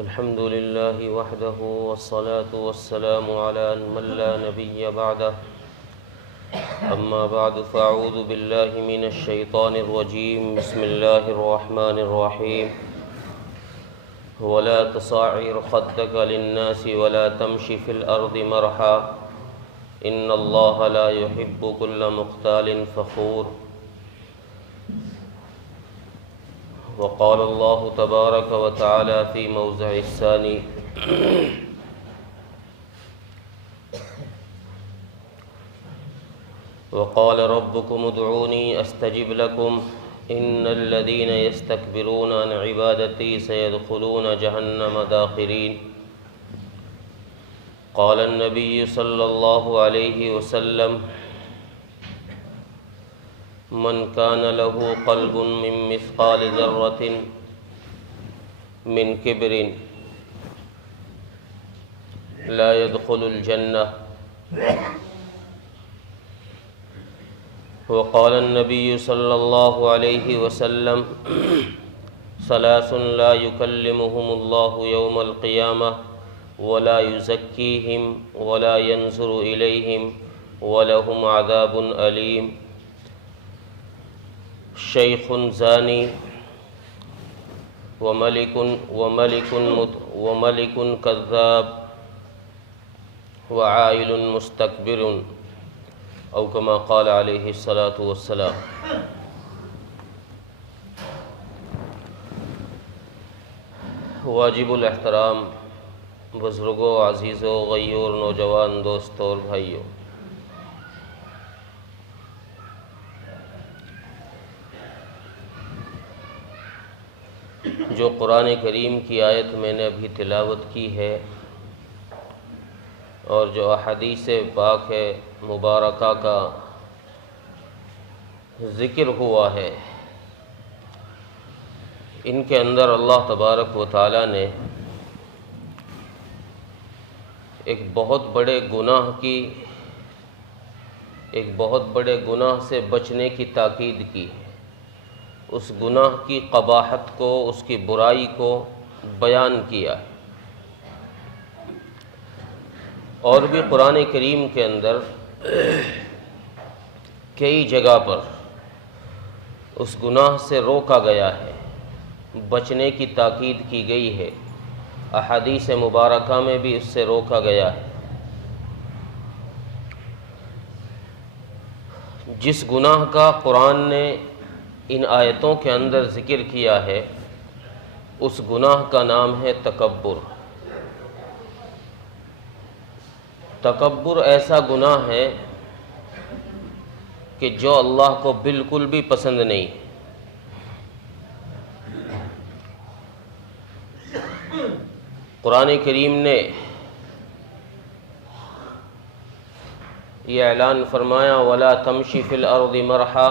الحمد لله وحده والصلاة والسلام على من لا نبي بعده أما بعد فأعوذ بالله من الشيطان الرجيم بسم الله الرحمن الرحيم ولا تصعر خدك للناس ولا تمش في الأرض مرحا إن الله لا يحب كل مختال فخور وقال الله تبارك وتعالى في موضع الثاني وقال ربكم ادعوني أستجب لكم إن الذين يستكبرون عن عبادتي سيدخلون جهنم داخرين قال النبي صلى الله عليه وسلم من كان له قلب من مثقال ذرة من كبر لا يدخل الجنة وقال النبي صلى الله عليه وسلم ثلاث لا يكلمهم الله يوم القيامة ولا يزكيهم ولا ينظر إليهم ولهم عذاب أليم شيخ زاني وملك كذاب وعائل مستكبر او كما قال عليه الصلاة والسلام۔ واجب الاحترام بزرگوں، عزیزوں، غیور، نوجوان دوستوں اور بھائیوں، جو قرآن کریم کی آیت میں نے ابھی تلاوت کی ہے اور جو احادیث پاک ہے مبارکہ کا ذکر ہوا ہے، ان کے اندر اللہ تبارک و تعالی نے ایک بہت بڑے گناہ سے بچنے کی تاکید کی ہے، اس گناہ کی قباحت کو، اس کی برائی کو بیان کیا ہے۔ اور بھی قرآن کریم کے اندر کئی جگہ پر اس گناہ سے روکا گیا ہے، بچنے کی تاکید کی گئی ہے، احادیث مبارکہ میں بھی اس سے روکا گیا ہے۔ جس گناہ کا قرآن نے ان آیتوں کے اندر ذکر کیا ہے، اس گناہ کا نام ہے تکبر۔ تکبر ایسا گناہ ہے کہ جو اللہ کو بالکل بھی پسند نہیں۔ قرآن کریم نے یہ اعلان فرمایا وَلَا تَمْشِ فِي الْأَرْضِ مَرْحًا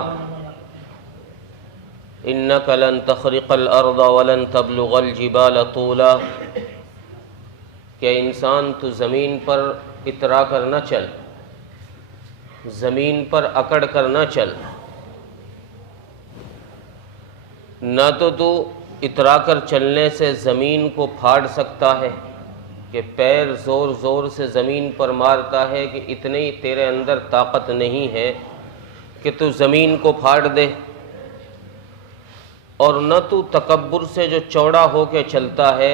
إِنَّكَ لَن تَخْرِقَ الْأَرْضَ وَلَن تَبْلُغَ الْجِبَالَ طُولًا، کہ انسان تو زمین پر اترا کر نہ چل، زمین پر اکڑ کر نہ چل، نہ تو اترا کر چلنے سے زمین کو پھاڑ سکتا ہے کہ پیر زور زور سے زمین پر مارتا ہے کہ اتنی تیرے اندر طاقت نہیں ہے کہ تو زمین کو پھاڑ دے، اور نہ تو تکبر سے جو چوڑا ہو کے چلتا ہے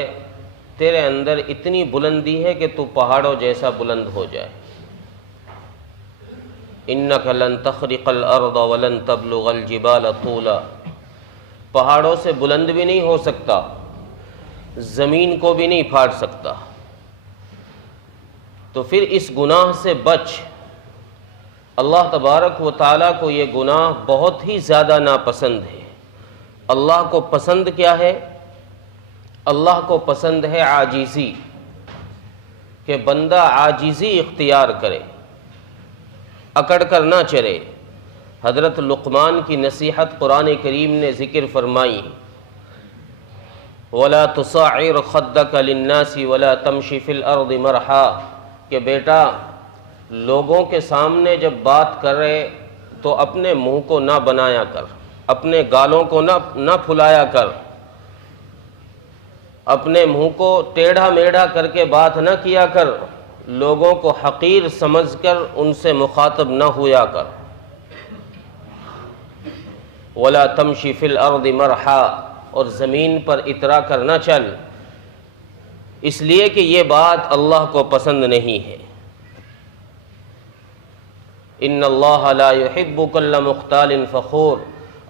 تیرے اندر اتنی بلندی ہے کہ تو پہاڑوں جیسا بلند ہو جائے۔ إِنَّكَ لَن تَخْرِقَ الْأَرْضَ وَلَن تَبْلُغَ الْجِبَالَ طُولًا، پہاڑوں سے بلند بھی نہیں ہو سکتا، زمین کو بھی نہیں پھاڑ سکتا۔ تو پھر اس گناہ سے بچ۔ اللہ تبارک و تعالیٰ کو یہ گناہ بہت ہی زیادہ ناپسند ہے۔ اللہ کو پسند کیا ہے؟ اللہ کو پسند ہے عاجزی، کہ بندہ عاجزی اختیار کرے، اکڑ کر نہ چلے۔ حضرت لقمان کی نصیحت قرآن کریم نے ذکر فرمائی وَلَا تُصَعِّرْ خَدَّكَ لِلنَّاسِ وَلَا تَمْشِ فِي الْأَرْضِ مَرْحًا، کہ بیٹا لوگوں کے سامنے جب بات کرے تو اپنے منہ کو نہ بنایا کر، اپنے گالوں کو نہ پھلایا کر، اپنے منہ کو ٹیڑھا میڑھا کر کے بات نہ کیا کر، لوگوں کو حقیر سمجھ کر ان سے مخاطب نہ ہویا کر۔ وَلَا تَمْشِ فِي الْأَرْضِ مَرْحًا، اور زمین پر اترا کر نہ چل، اس لیے کہ یہ بات اللہ کو پسند نہیں ہے۔ ان اللہ لا يحب كل مختال فخور،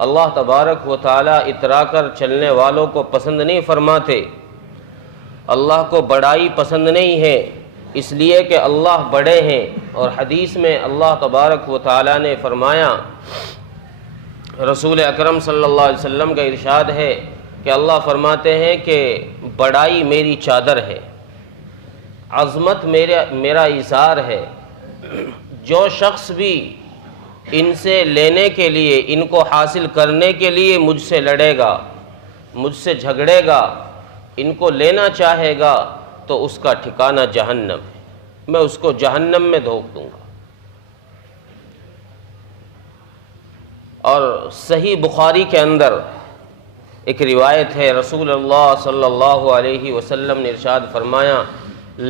اللہ تبارک و تعالی اترا کر چلنے والوں کو پسند نہیں فرماتے۔ اللہ کو بڑائی پسند نہیں ہے، اس لیے کہ اللہ بڑے ہیں۔ اور حدیث میں اللہ تبارک و تعالی نے فرمایا، رسول اکرم صلی اللہ علیہ وسلم کا ارشاد ہے کہ اللہ فرماتے ہیں کہ بڑائی میری چادر ہے، عظمت میرا ایثار ہے۔ جو شخص بھی ان سے لینے کے لیے، ان کو حاصل کرنے کے لیے مجھ سے لڑے گا، مجھ سے جھگڑے گا، ان کو لینا چاہے گا، تو اس کا ٹھکانہ جہنم ہے، میں اس کو جہنم میں دھونک دوں گا۔ اور صحیح بخاری کے اندر ایک روایت ہے، رسول اللہ صلی اللہ علیہ وسلم نے ارشاد فرمایا،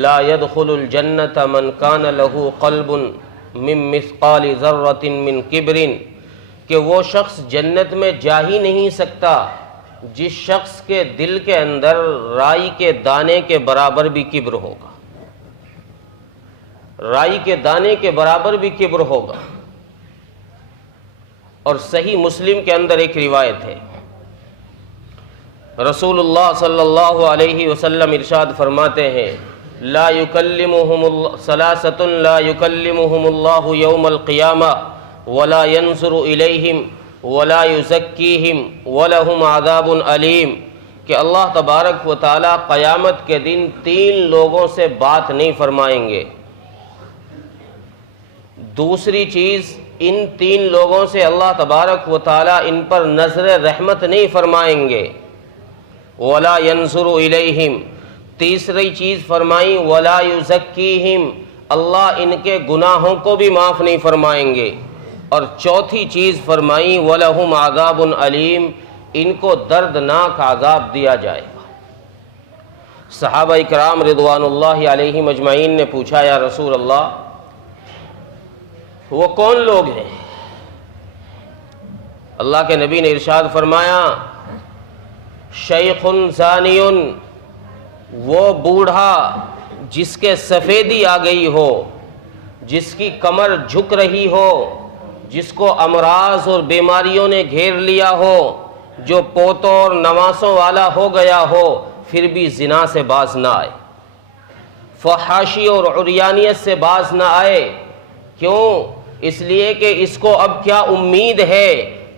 لا يدخل الجنة من كان له قلب من مثقال ذرة من کبر، کہ وہ شخص جنت میں جا ہی نہیں سکتا جس شخص کے دل کے اندر رائی کے دانے کے برابر بھی کبر ہوگا، رائی کے دانے کے برابر بھی کبر ہوگا۔ اور صحیح مسلم کے اندر ایک روایت ہے، رسول اللہ صلی اللہ علیہ وسلم ارشاد فرماتے ہیں، لا يكلمهم ثلاثة لا يكلمهم الله يوم القيامة ولا ينظر إليهم ولا يزكيهم ولهم عذاب أليم، کہ اللہ تبارک و تعالی قیامت کے دن 3 لوگوں سے بات نہیں فرمائیں گے۔ دوسری چیز، ان 3 لوگوں سے اللہ تبارک و تعالی ان پر نظر رحمت نہیں فرمائیں گے۔ ولا ينظر إليهم، تیسری چیز فرمائی ولا یزکیہم، اللہ ان کے گناہوں کو بھی معاف نہیں فرمائیں گے۔ اور چوتھی چیز فرمائی وَلَهُمْ عَذَابٌ علیم، ان کو دردناک عذاب دیا جائے گا۔ صحابہ اکرام رضوان اللہ علیہم اجمعین نے پوچھا، یا رسول اللہ وہ کون لوگ ہیں؟ اللہ کے نبی نے ارشاد فرمایا، شیخ زانی، وہ بوڑھا جس کے سفیدی آ گئی ہو، جس کی کمر جھک رہی ہو، جس کو امراض اور بیماریوں نے گھیر لیا ہو، جو پوتوں اور نواسوں والا ہو گیا ہو، پھر بھی زنا سے باز نہ آئے، فحاشی اور عریانیت سے باز نہ آئے۔ کیوں؟ اس لیے کہ اس کو اب کیا امید ہے؟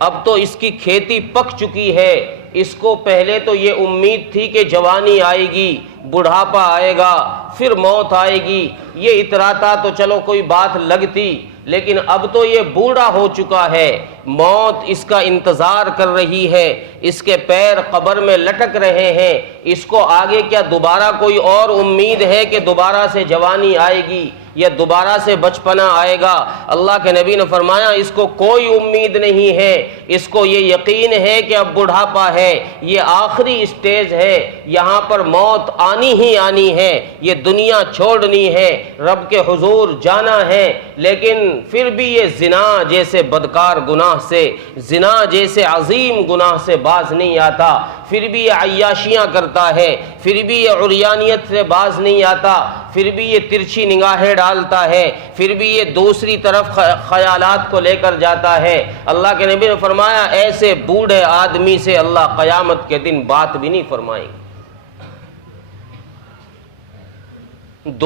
اب تو اس کی کھیتی پک چکی ہے، اس کو پہلے تو یہ امید تھی کہ جوانی آئے گی، بڑھاپا آئے گا، پھر موت آئے گی، یہ اتراتا تو چلو کوئی بات لگتی، لیکن اب تو یہ بوڑھا ہو چکا ہے، موت اس کا انتظار کر رہی ہے، اس کے پیر قبر میں لٹک رہے ہیں، اس کو آگے کیا دوبارہ کوئی اور امید ہے کہ دوبارہ سے جوانی آئے گی یا دوبارہ سے بچپنا آئے گا؟ اللہ کے نبی نے فرمایا اس کو کوئی امید نہیں ہے، اس کو یہ یقین ہے کہ اب بڑھاپا ہے، یہ آخری اسٹیج ہے، یہاں پر موت آنی ہی آنی ہے، یہ دنیا چھوڑنی ہے، رب کے حضور جانا ہے، لیکن پھر بھی یہ زنا جیسے بدکار گناہ سے، زنا جیسے عظیم گناہ سے باز نہیں آتا، پھر بھی یہ عیاشیاں کرتا ہے، پھر بھی یہ عریانیت سے باز نہیں آتا، پھر بھی یہ ترچھی نگاہیں ڈالتا ہے، پھر بھی یہ دوسری طرف خیالات کو لے کر جاتا ہے۔ اللہ کے نبی نے فرمایا ایسے بوڑھے آدمی سے اللہ قیامت کے دن بات بھی نہیں فرمائیں گے۔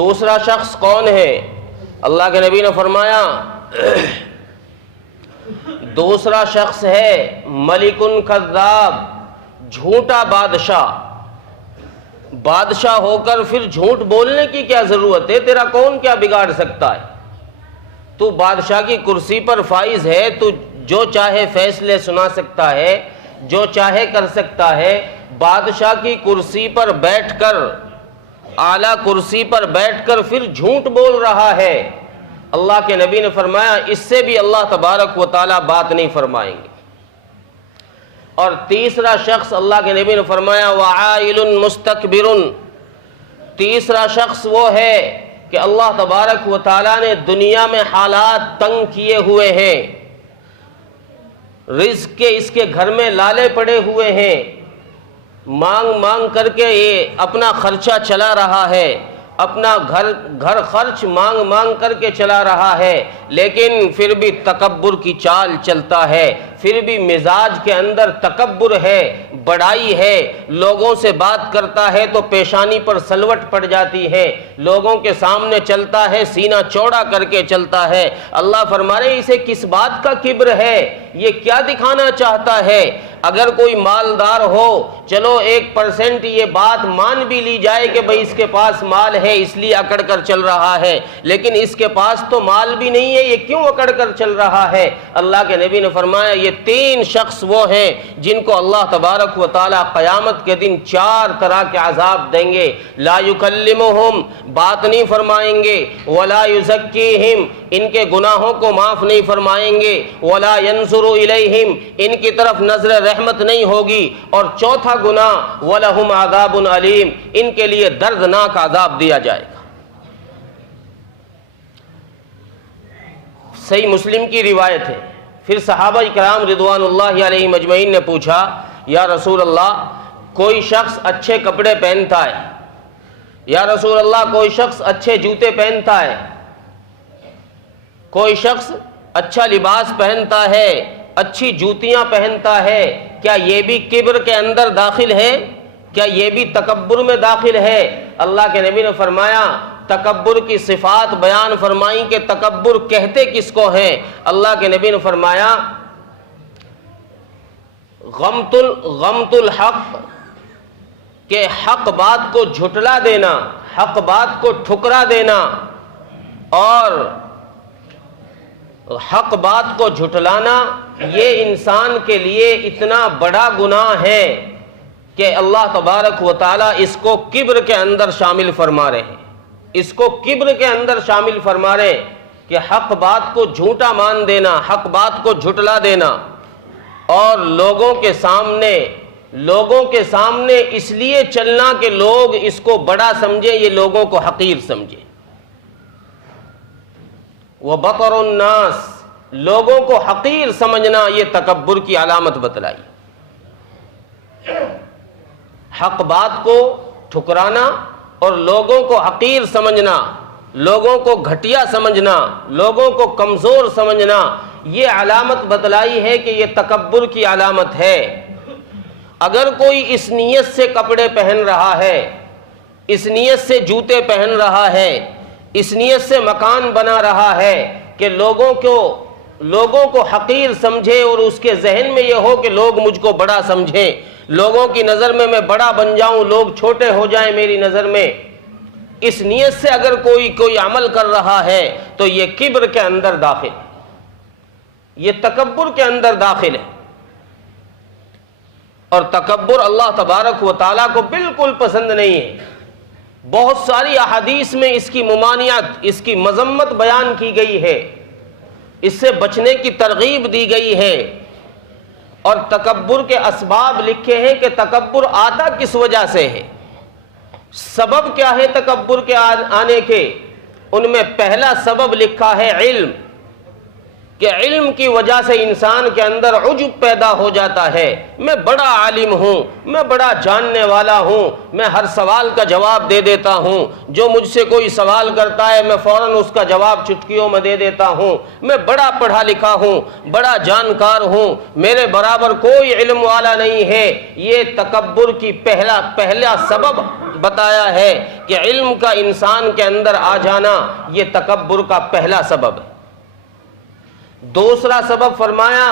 دوسرا شخص کون ہے؟ اللہ کے نبی نے فرمایا دوسرا شخص ہے ملک کذاب، جھوٹا بادشاہ۔ بادشاہ ہو کر پھر جھوٹ بولنے کی کیا ضرورت ہے؟ تیرا کون کیا بگاڑ سکتا ہے؟ تو بادشاہ کی کرسی پر فائز ہے، تو جو چاہے فیصلے سنا سکتا ہے، جو چاہے کر سکتا ہے۔ بادشاہ کی کرسی پر بیٹھ کر، اعلیٰ کرسی پر بیٹھ کر پھر جھوٹ بول رہا ہے۔ اللہ کے نبی نے فرمایا اس سے بھی اللہ تبارک و تعالیٰ بات نہیں فرمائیں گے۔ اور تیسرا شخص اللہ کے نبی نے فرمایا وعائل مستکبر، تیسرا شخص وہ ہے کہ اللہ تبارک و تعالیٰ نے دنیا میں حالات تنگ کیے ہوئے ہیں، رزق کے اس کے گھر میں لالے پڑے ہوئے ہیں، مانگ مانگ کر کے یہ اپنا خرچہ چلا رہا ہے، اپنا گھر خرچ مانگ مانگ کر کے چلا رہا ہے، لیکن پھر بھی تکبر کی چال چلتا ہے، پھر بھی مزاج کے اندر تکبر ہے، بڑائی ہے، لوگوں سے بات کرتا ہے تو پیشانی پر سلوٹ پڑ جاتی ہے، لوگوں کے سامنے چلتا ہے سینہ چوڑا کر کے چلتا ہے۔ اللہ فرما رہے اسے کس بات کا کبر ہے، یہ کیا دکھانا چاہتا ہے؟ اگر کوئی مالدار ہو چلو 1% یہ بات مان بھی لی جائے کہ بھئی اس کے پاس مال ہے اس لیے اکڑ کر چل رہا ہے، لیکن اس کے پاس تو مال بھی نہیں ہے، یہ کیوں اکڑ کر چل رہا ہے؟ اللہ کے نبی نے فرمایا یہ 3 شخص وہ ہیں جن کو اللہ تبارک و تعالیٰ قیامت کے دن 4 طرح کے عذاب دیں گے۔ لا یکلمہم، بات نہیں فرمائیں گے، ولا یزکیہم، ان کے گناہوں کو معاف نہیں فرمائیں گے، ولا ینظر الیہم، ان کی طرف نظر رحمت نہیں ہوگی، اور چوتھا گناہ وَلَهُمْ عَذَابٌ عَلِيمٌ، ان کے لیے دردناک عذاب دیا جائے گا۔ صحیح مسلم کی روایت ہے۔ پھر صحابہ کرام رضوان اللہ علیہم اجمعین نے پوچھا یا رسول اللہ کوئی شخص اچھے کپڑے پہنتا ہے، یا رسول اللہ کوئی شخص اچھے جوتے پہنتا ہے، کوئی شخص اچھا لباس پہنتا ہے، اچھی جوتیاں پہنتا ہے، کیا یہ بھی کبر کے اندر داخل ہے؟ کیا یہ بھی تکبر میں داخل ہے؟ اللہ کے نبی نے فرمایا تکبر کی صفات بیان فرمائیں کہ تکبر کہتے کس کو ہیں؟ اللہ کے نبی نے فرمایا غمت الحق، کہ حق بات کو جھٹلا دینا، حق بات کو ٹھکرا دینا، اور حق بات کو جھٹلانا یہ انسان کے لیے اتنا بڑا گناہ ہے کہ اللہ تبارک و تعالیٰ اس کو کبر کے اندر شامل فرما رہے ہیں، اس کو کبر کے اندر شامل فرما رہے ہیں کہ حق بات کو جھوٹا مان دینا، حق بات کو جھٹلا دینا، اور لوگوں کے سامنے اس لیے چلنا کہ لوگ اس کو بڑا سمجھیں، یہ لوگوں کو حقیر سمجھیں۔ وَبَطَرُ النَّاسِ، لوگوں کو حقیر سمجھنا یہ تکبر کی علامت بتلائی۔ حق بات کو ٹھکرانا اور لوگوں کو حقیر سمجھنا، لوگوں کو گھٹیا سمجھنا، لوگوں کو کمزور سمجھنا، یہ علامت بتلائی ہے کہ یہ تکبر کی علامت ہے۔ اگر کوئی اس نیت سے کپڑے پہن رہا ہے، اس نیت سے جوتے پہن رہا ہے، اس نیت سے مکان بنا رہا ہے کہ لوگوں کو حقیر سمجھے، اور اس کے ذہن میں یہ ہو کہ لوگ مجھ کو بڑا سمجھیں، لوگوں کی نظر میں میں بڑا بن جاؤں، لوگ چھوٹے ہو جائیں میری نظر میں، اس نیت سے اگر کوئی عمل کر رہا ہے تو یہ کبر کے اندر داخل ہے، یہ تکبر کے اندر داخل ہے۔ اور تکبر اللہ تبارک و تعالیٰ کو بالکل پسند نہیں ہے۔ بہت ساری احادیث میں اس کی ممانعت، اس کی مذمت بیان کی گئی ہے، اس سے بچنے کی ترغیب دی گئی ہے، اور تکبر کے اسباب لکھے ہیں کہ تکبر آتا کس وجہ سے ہے، سبب کیا ہے تکبر کے آنے کے۔ ان میں پہلا سبب لکھا ہے علم، کہ علم کی وجہ سے انسان کے اندر عجب پیدا ہو جاتا ہے، میں بڑا عالم ہوں، میں بڑا جاننے والا ہوں، میں ہر سوال کا جواب دے دیتا ہوں، جو مجھ سے کوئی سوال کرتا ہے میں فوراً اس کا جواب چٹکیوں میں دے دیتا ہوں، میں بڑا پڑھا لکھا ہوں، بڑا جانکار ہوں، میرے برابر کوئی علم والا نہیں ہے۔ یہ تکبر کی پہلا سبب بتایا ہے کہ علم کا انسان کے اندر آ جانا یہ تکبر کا پہلا سبب ہے۔ دوسرا سبب فرمایا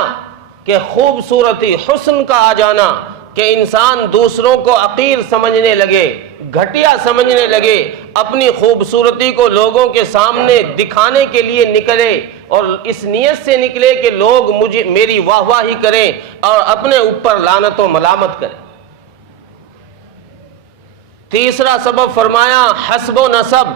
کہ خوبصورتی، حسن کا آ جانا، کہ انسان دوسروں کو حقیر سمجھنے لگے، گھٹیا سمجھنے لگے، اپنی خوبصورتی کو لوگوں کے سامنے دکھانے کے لیے نکلے، اور اس نیت سے نکلے کہ لوگ میری واہ واہی کریں اور اپنے اوپر لعنت و ملامت کریں۔ تیسرا سبب فرمایا حسب و نسب،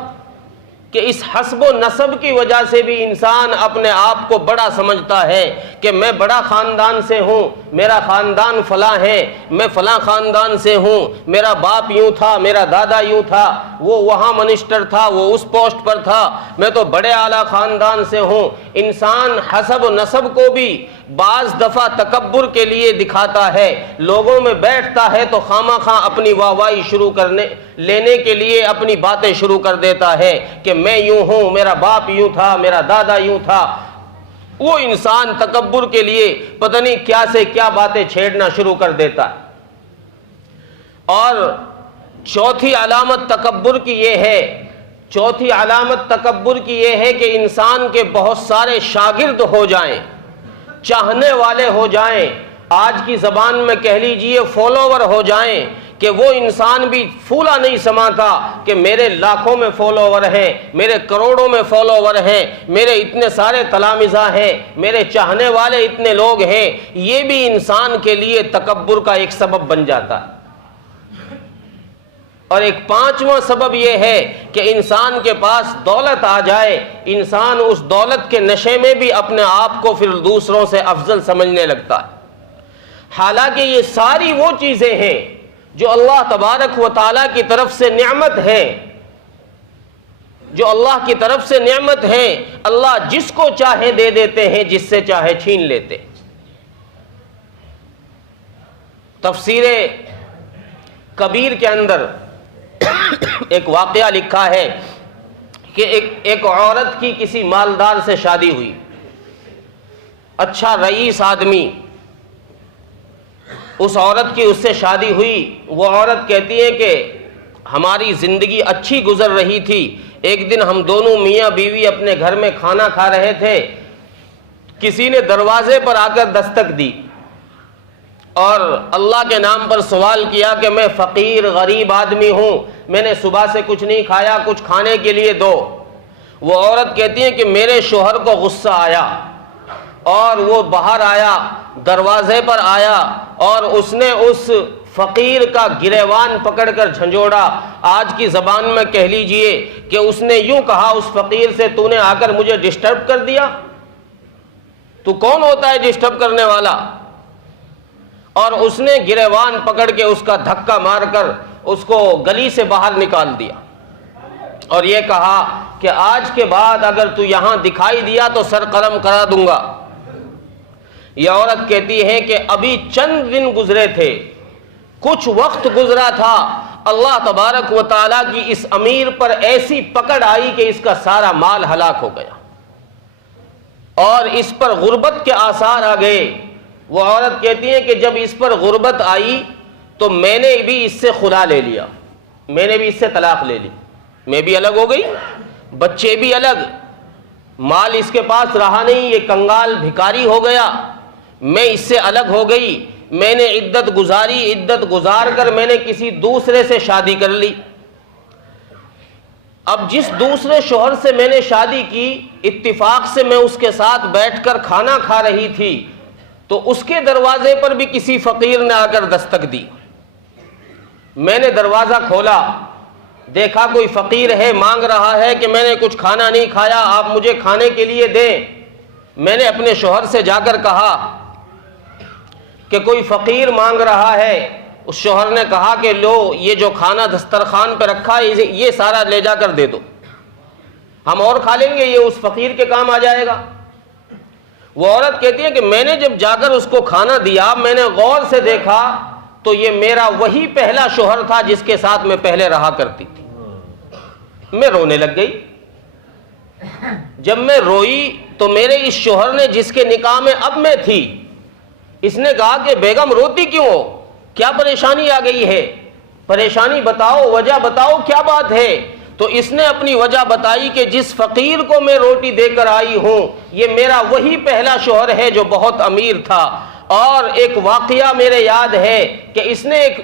کہ اس حسب و نسب کی وجہ سے بھی انسان اپنے آپ کو بڑا سمجھتا ہے کہ میں بڑا خاندان سے ہوں، میرا خاندان فلاں ہے، میں فلاں خاندان سے ہوں، میرا باپ یوں تھا، میرا دادا یوں تھا، وہ وہاں منسٹر تھا، وہ اس پوسٹ پر تھا، میں تو بڑے اعلیٰ خاندان سے ہوں۔ انسان حسب و نسب کو بھی بعض دفعہ تکبر کے لیے دکھاتا ہے، لوگوں میں بیٹھتا ہے تو خواہ مخواہ اپنی واہوائی شروع لینے کے لیے اپنی باتیں شروع کر دیتا ہے کہ میں یوں ہوں، میرا باپ یوں تھا، میرا دادا یوں تھا۔ وہ انسان تکبر کے لیے پتہ نہیں کیا سے کیا باتیں چھیڑنا شروع کر دیتا ہے۔ اور چوتھی علامت تکبر کی یہ ہے کہ انسان کے بہت سارے شاگرد ہو جائیں، چاہنے والے ہو جائیں، آج کی زبان میں کہہ لیجئے فالوور ہو جائیں، کہ وہ انسان بھی پھولا نہیں سماتا کہ میرے لاکھوں میں فالوور ہیں، میرے کروڑوں میں فالوور ہیں، میرے اتنے سارے تلامذہ ہیں، میرے چاہنے والے اتنے لوگ ہیں۔ یہ بھی انسان کے لیے تکبر کا ایک سبب بن جاتا ہے۔ اور ایک پانچواں سبب یہ ہے کہ انسان کے پاس دولت آ جائے، انسان اس دولت کے نشے میں بھی اپنے آپ کو پھر دوسروں سے افضل سمجھنے لگتا ہے۔ حالانکہ یہ ساری وہ چیزیں ہیں جو اللہ تبارک و تعالیٰ کی طرف سے نعمت ہے، جو اللہ کی طرف سے نعمت ہے، اللہ جس کو چاہے دے دیتے ہیں، جس سے چاہے چھین لیتے۔ تفسیر کبیر کے اندر ایک واقعہ لکھا ہے کہ ایک عورت کی کسی مالدار سے شادی ہوئی، اچھا رئیس آدمی، اس عورت کی اس سے شادی ہوئی۔ وہ عورت کہتی ہے کہ ہماری زندگی اچھی گزر رہی تھی، ایک دن ہم دونوں میاں بیوی اپنے گھر میں کھانا کھا رہے تھے، کسی نے دروازے پر آ کر دستک دی اور اللہ کے نام پر سوال کیا کہ میں فقیر غریب آدمی ہوں، میں نے صبح سے کچھ نہیں کھایا، کچھ کھانے کے لیے دو۔ وہ عورت کہتی ہے کہ میرے شوہر کو غصہ آیا اور وہ باہر آیا، دروازے پر آیا اور اس نے اس فقیر کا گریوان پکڑ کر جھنجھوڑا۔ آج کی زبان میں کہہ لیجئے کہ اس نے یوں کہا اس فقیر سے، تو نے آ کر مجھے ڈسٹرب کر دیا، تو کون ہوتا ہے ڈسٹرب کرنے والا؟ اور اس نے گریوان پکڑ کے اس کا دھکا مار کر اس کو گلی سے باہر نکال دیا اور یہ کہا کہ آج کے بعد اگر تو یہاں دکھائی دیا تو سر قلم کرا دوں گا۔ یہ عورت کہتی ہے کہ ابھی چند دن گزرے تھے، کچھ وقت گزرا تھا، اللہ تبارک و تعالیٰ کی اس امیر پر ایسی پکڑ آئی کہ اس کا سارا مال ہلاک ہو گیا اور اس پر غربت کے آثار آ گئے۔ وہ عورت کہتی ہے کہ جب اس پر غربت آئی تو میں نے بھی اس سے خلا لے لیا، میں نے بھی اس سے طلاق لے لی، میں بھی الگ ہو گئی، بچے بھی الگ، مال اس کے پاس رہا نہیں، یہ کنگال بھکاری ہو گیا، میں اس سے الگ ہو گئی، میں نے عدت گزاری، عدت گزار کر میں نے کسی دوسرے سے شادی کر لی۔ اب جس دوسرے شوہر سے میں نے شادی کی، اتفاق سے میں اس کے ساتھ بیٹھ کر کھانا کھا رہی تھی تو اس کے دروازے پر بھی کسی فقیر نے آ کر دستک دی۔ میں نے دروازہ کھولا، دیکھا کوئی فقیر ہے، مانگ رہا ہے کہ میں نے کچھ کھانا نہیں کھایا، آپ مجھے کھانے کے لیے دیں۔ میں نے اپنے شوہر سے جا کر کہا کہ کوئی فقیر مانگ رہا ہے۔ اس شوہر نے کہا کہ لو، یہ جو کھانا دسترخوان پہ رکھا ہے یہ سارا لے جا کر دے دو، ہم اور کھا لیں گے، یہ اس فقیر کے کام آ جائے گا۔ وہ عورت کہتی ہے کہ میں نے جب جا کر اس کو کھانا دیا، میں نے غور سے دیکھا تو یہ میرا وہی پہلا شوہر تھا جس کے ساتھ میں پہلے رہا کرتی تھی۔ میں رونے لگ گئی۔ جب میں روئی تو میرے اس شوہر نے جس کے نکاح میں اب میں تھی، اس نے کہا کہ بیگم روتی کیوں ہو، کیا پریشانی آ گئی ہے، پریشانی بتاؤ، وجہ بتاؤ، کیا بات ہے؟ تو اس نے اپنی وجہ بتائی کہ جس فقیر کو میں روٹی دے کر آئی ہوں یہ میرا وہی پہلا شوہر ہے جو بہت امیر تھا، اور ایک واقعہ میرے یاد ہے کہ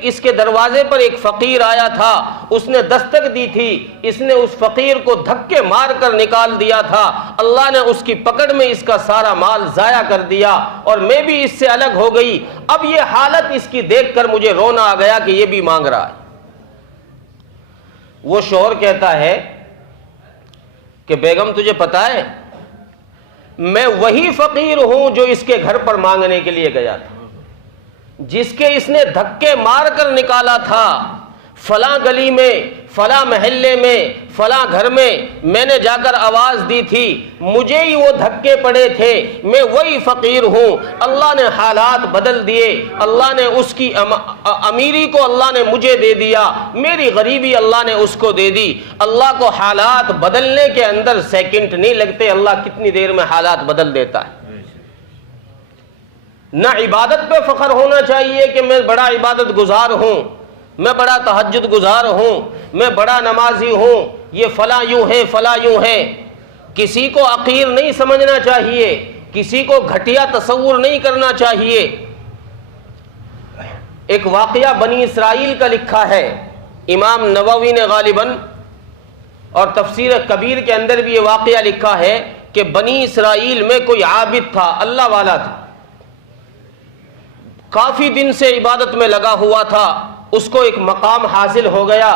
اس کے دروازے پر ایک فقیر آیا تھا، اس نے دستک دی تھی، اس نے اس فقیر کو دھکے مار کر نکال دیا تھا، اللہ نے اس کی پکڑ میں اس کا سارا مال ضائع کر دیا اور میں بھی اس سے الگ ہو گئی۔ اب یہ حالت اس کی دیکھ کر مجھے رونا آ گیا کہ یہ بھی مانگ رہا ہے۔ وہ شوہر کہتا ہے کہ بیگم تجھے پتا ہے میں وہی فقیر ہوں جو اس کے گھر پر مانگنے کے لیے گیا تھا، جس کے اس نے دھکے مار کر نکالا تھا، فلاں گلی میں، فلاں محلے میں، فلاں گھر میں نے جا کر آواز دی تھی، مجھے ہی وہ دھکے پڑے تھے، میں وہی فقیر ہوں، اللہ نے حالات بدل دیے، اللہ نے اس کی امیری کو اللہ نے مجھے دے دیا، میری غریبی اللہ نے اس کو دے دی۔ اللہ کو حالات بدلنے کے اندر سیکنڈ نہیں لگتے، اللہ کتنی دیر میں حالات بدل دیتا ہے۔ نہ عبادت پہ فخر ہونا چاہیے کہ میں بڑا عبادت گزار ہوں، میں بڑا تہجد گزار ہوں، میں بڑا نمازی ہوں، یہ فلاں یوں ہے فلاں یوں ہے۔ کسی کو حقیر نہیں سمجھنا چاہیے، کسی کو گھٹیا تصور نہیں کرنا چاہیے۔ ایک واقعہ بنی اسرائیل کا لکھا ہے، امام نووی نے غالباً، اور تفسیر کبیر کے اندر بھی یہ واقعہ لکھا ہے کہ بنی اسرائیل میں کوئی عابد تھا، اللہ والا تھا، کافی دن سے عبادت میں لگا ہوا تھا، اس کو ایک مقام حاصل ہو گیا،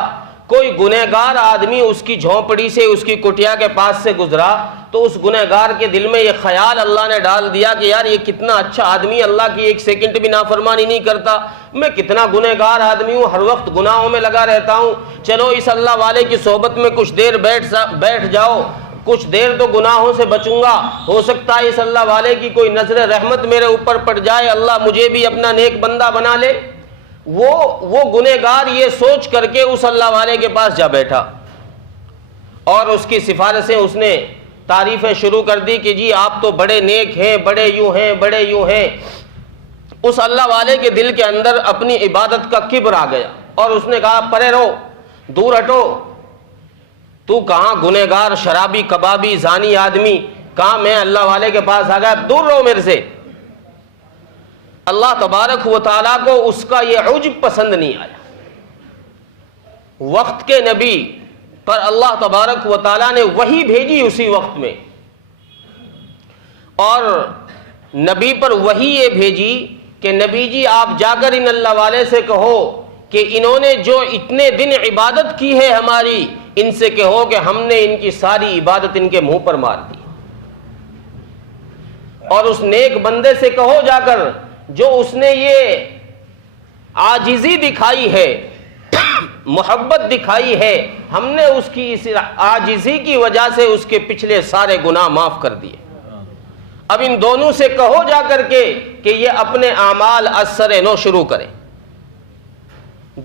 کوئی گنہگار آدمی اس کی جھونپڑی سے، اس کی کٹیا کے پاس سے گزرا تو اس گنہگار کے دل میں یہ خیال اللہ نے ڈال دیا کہ یار یہ کتنا اچھا آدمی، اللہ کی ایک سیکنڈ بھی نافرمانی نہیں کرتا، میں کتنا گنہگار آدمی ہوں، ہر وقت گناہوں میں لگا رہتا ہوں، چلو اس اللہ والے کی صحبت میں کچھ دیر بیٹھ جاؤ، کچھ دیر تو گناہوں سے بچوں گا، ہو سکتا ہے اس اللہ والے کی کوئی نظر رحمت میرے اوپر پڑ جائے، اللہ مجھے بھی اپنا نیک بندہ بنا لے۔ وہ گنہگار یہ سوچ کر کے اس اللہ والے کے پاس جا بیٹھا اور اس کی سفارشیں، اس نے تعریفیں شروع کر دی کہ جی آپ تو بڑے نیک ہیں، بڑے یوں ہیں، بڑے یوں ہیں۔ اس اللہ والے کے دل کے اندر اپنی عبادت کا کبر آ گیا اور اس نے کہا پرے رہو، دور ہٹو، تو کہاں گنہگار، شرابی، کبابی، زانی آدمی، کہاں میں اللہ والے کے پاس آ گیا، دور رہو میرے سے۔ اللہ تبارک و تعالیٰ کو اس کا یہ عجب پسند نہیں آیا۔ وقت کے نبی پر اللہ تبارک و تعالیٰ نے وحی بھیجی اسی وقت میں، اور نبی پر وحی یہ بھیجی کہ نبی جی آپ جا کر ان اللہ والے سے کہو کہ انہوں نے جو اتنے دن عبادت کی ہے ہماری، ان سے کہو کہ ہم نے ان کی ساری عبادت ان کے منہ پر مار دی، اور اس نیک بندے سے کہو جا کر جو اس نے یہ عاجزی دکھائی ہے، محبت دکھائی ہے، ہم نے اس کی اس عاجزی کی وجہ سے اس کے پچھلے سارے گناہ معاف کر دیے۔ اب ان دونوں سے کہو جا کر کے کہ یہ اپنے اعمال از سر نو شروع کریں،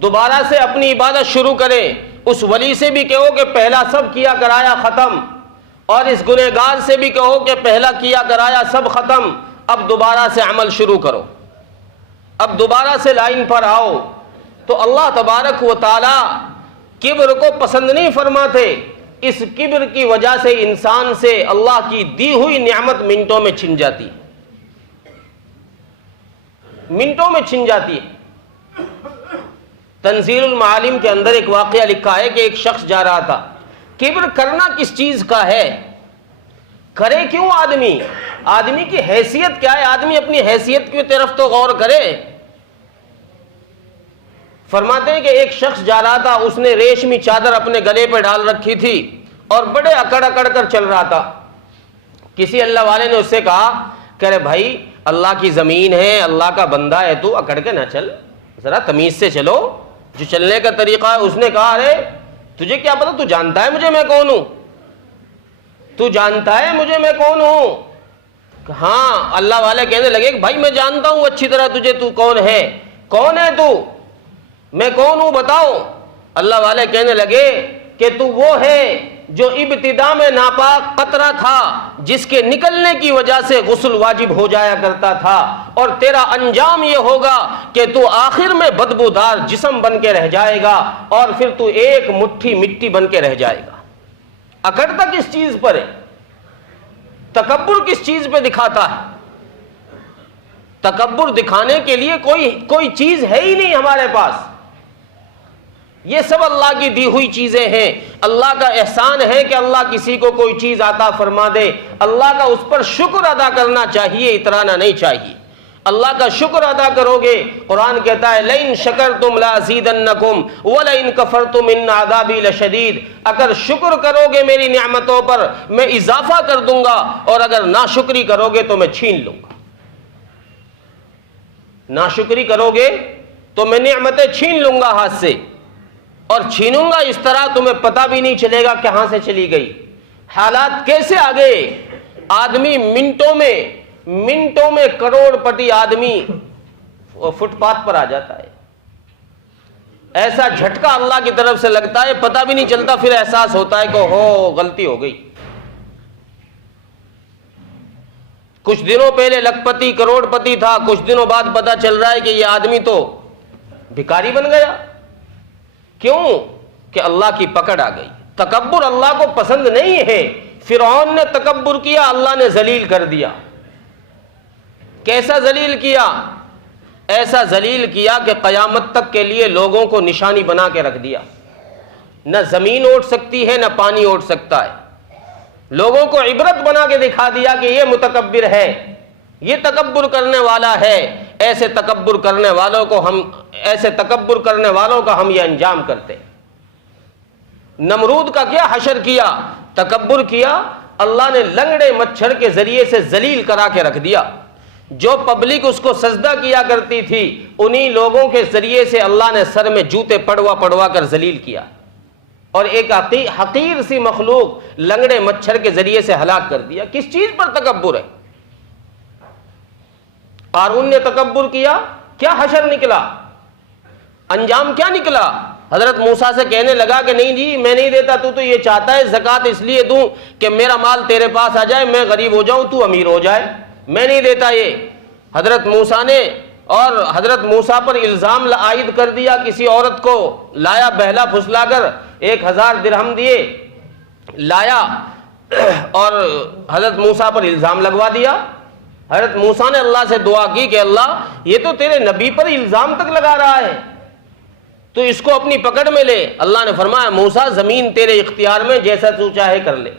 دوبارہ سے اپنی عبادت شروع کریں۔ اس ولی سے بھی کہو کہ پہلا سب کیا کرایا ختم، اور اس گنہگار سے بھی کہو کہ پہلا کیا کرایا سب ختم، اب دوبارہ سے عمل شروع کرو، اب دوبارہ سے لائن پر آؤ۔ تو اللہ تبارک و تعالی کبر کو پسند نہیں فرماتے، اس کبر کی وجہ سے انسان سے اللہ کی دی ہوئی نعمت منٹوں میں چھن جاتی ہے، منٹوں میں چھن جاتی ہے۔ تنزیل المعالم کے اندر ایک واقعہ لکھا ہے کہ ایک شخص جا رہا تھا، کبر کرنا کس چیز کا ہے، کرے کیوں آدمی کی حیثیت کیا ہے، آدمی اپنی حیثیت کی طرف تو غور کرے۔ فرماتے ہیں کہ ایک شخص جا رہا تھا، اس نے ریشمی چادر اپنے گلے پہ ڈال رکھی تھی اور بڑے اکڑ کر چل رہا تھا۔ کسی اللہ والے نے اس سے کہا کہ ارے بھائی اللہ کی زمین ہے، اللہ کا بندہ ہے، تو اکڑ کے نہ چل، ذرا تمیز سے چلو، جو چلنے کا طریقہ ہے۔ اس نے کہا ارے تجھے کیا پتا، تو جانتا ہے مجھے میں کون ہوں، تو جانتا ہے مجھے میں کون ہوں۔ ہاں، اللہ والے کہنے لگے کہ بھائی میں جانتا ہوں اچھی طرح تجھے، تو کون ہے، کون ہے تو، میں کون ہوں بتاؤ۔ اللہ والے کہنے لگے کہ تو وہ ہے جو ابتدا میں ناپاک قطرہ تھا، جس کے نکلنے کی وجہ سے غسل واجب ہو جایا کرتا تھا، اور تیرا انجام یہ ہوگا کہ تو آخر میں بدبودار جسم بن کے رہ جائے گا، اور پھر تو ایک مٹھی مٹی بن کے رہ جائے گا۔ اکڑتا کس چیز پر ہے، تکبر کس چیز پہ دکھاتا ہے؟ تکبر دکھانے کے لیے کوئی چیز ہے ہی نہیں ہمارے پاس، یہ سب اللہ کی دی ہوئی چیزیں ہیں۔ اللہ کا احسان ہے کہ اللہ کسی کو کوئی چیز عطا فرما دے، اللہ کا اس پر شکر ادا کرنا چاہیے، اترانا نہیں چاہیے۔ اللہ کا شکر ادا کرو گے، قرآن کہتا ہے لئن شکرتم لازیدنکم ولئن کفرتم ان عذابی لشدید، اگر شکر کرو گے میری نعمتوں پر میں اضافہ کر دوں گا، اور اگر ناشکری کرو گے تو میں چھین لوں گا۔ ناشکری کرو گے تو میں نعمتیں چھین لوں گا ہاتھ سے، اور چھینوں گا اس طرح تمہیں پتہ بھی نہیں چلے گا کہاں سے چلی گئی۔ حالات کیسے آ گئے، آدمی منٹوں میں کروڑ پتی آدمی فٹ پاتھ پر آ جاتا ہے، ایسا جھٹکا اللہ کی طرف سے لگتا ہے، پتہ بھی نہیں چلتا، پھر احساس ہوتا ہے کہ ہو غلطی ہو گئی۔ کچھ دنوں پہلے لکھ پتی کروڑ پتی تھا، کچھ دنوں بعد پتہ چل رہا ہے کہ یہ آدمی تو بھکاری بن گیا۔ کیوں؟ کہ اللہ کی پکڑ آ گئی۔ تکبر اللہ کو پسند نہیں ہے۔ فرعون نے تکبر کیا، اللہ نے ذلیل کر دیا۔ کیسا ذلیل کیا؟ ایسا ذلیل کیا کہ قیامت تک کے لیے لوگوں کو نشانی بنا کے رکھ دیا۔ نہ زمین اٹھ سکتی ہے، نہ پانی اٹھ سکتا ہے۔ لوگوں کو عبرت بنا کے دکھا دیا کہ یہ متکبر ہے، یہ تکبر کرنے والا ہے۔ ایسے تکبر کرنے والوں کا ہم یہ انجام کرتے۔ نمرود کا کیا حشر کیا، تکبر کیا، اللہ نے لنگڑے مچھر کے ذریعے سے ذلیل کرا کے رکھ دیا۔ جو پبلک اس کو سجدہ کیا کرتی تھی، انہی لوگوں کے ذریعے سے اللہ نے سر میں جوتے پڑوا کر ذلیل کیا، اور ایک حقیر سی مخلوق لنگڑے مچھر کے ذریعے سے ہلاک کر دیا۔ کس چیز پر تکبر ہے؟ قارون نے تکبر کیا، کیا حشر نکلا، انجام کیا نکلا؟ حضرت موسیٰ سے کہنے لگا کہ نہیں جی میں نہیں دیتا، تو یہ چاہتا ہے زکوٰۃ اس لیے دوں کہ میرا مال تیرے پاس آ جائے، میں غریب ہو جاؤں تو امیر ہو جائے، میں نہیں دیتا یہ۔ حضرت موسیٰ نے اور حضرت موسیٰ پر الزام عائد کر دیا، کسی عورت کو لایا بہلا پھسلا کر، 1000 درہم دیے لایا اور حضرت موسیٰ پر الزام لگوا دیا۔ حضرت موسیٰ نے اللہ سے دعا کی کہ اللہ یہ تو تیرے نبی پر الزام تک لگا رہا ہے، تو اس کو اپنی پکڑ میں لے۔ اللہ نے فرمایا موسیٰ زمین تیرے اختیار میں، جیسا تو چاہے کر لے۔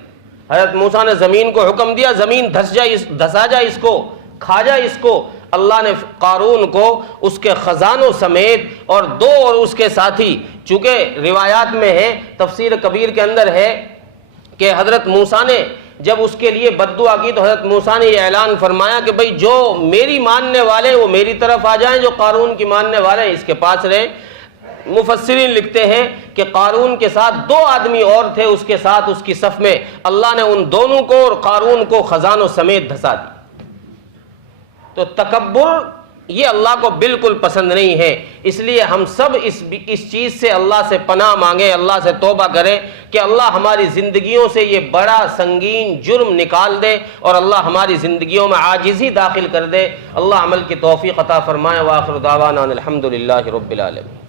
حضرت موسیٰ نے زمین کو حکم دیا، زمین دھسا جا اس کو، کھا جا اس کو۔ اللہ نے قارون کو اس کے خزانوں سمیت اور اس کے ساتھی، چونکہ روایات میں ہے، تفسیر کبیر کے اندر ہے کہ حضرت موسیٰ نے جب اس کے لیے بد دعا کی تو حضرت موسیٰ نے یہ اعلان فرمایا کہ بھئی جو میری ماننے والے وہ میری طرف آ جائیں، جو قارون کی ماننے والے ہیں اس کے پاس رہیں۔ مفسرین لکھتے ہیں کہ قارون کے ساتھ 2 آدمی اور تھے، اس کے ساتھ اس کی صف میں، اللہ نے ان دونوں کو اور قارون کو خزانوں سمیت دھسا دی۔ تو تکبر یہ اللہ کو بالکل پسند نہیں ہے، اس لیے ہم سب اس چیز سے اللہ سے پناہ مانگیں، اللہ سے توبہ کریں کہ اللہ ہماری زندگیوں سے یہ بڑا سنگین جرم نکال دے اور اللہ ہماری زندگیوں میں عاجزی داخل کر دے۔ اللہ عمل کی توفیق عطا فرمائے۔ وآخر دعوانا الحمدللہ رب العالمین۔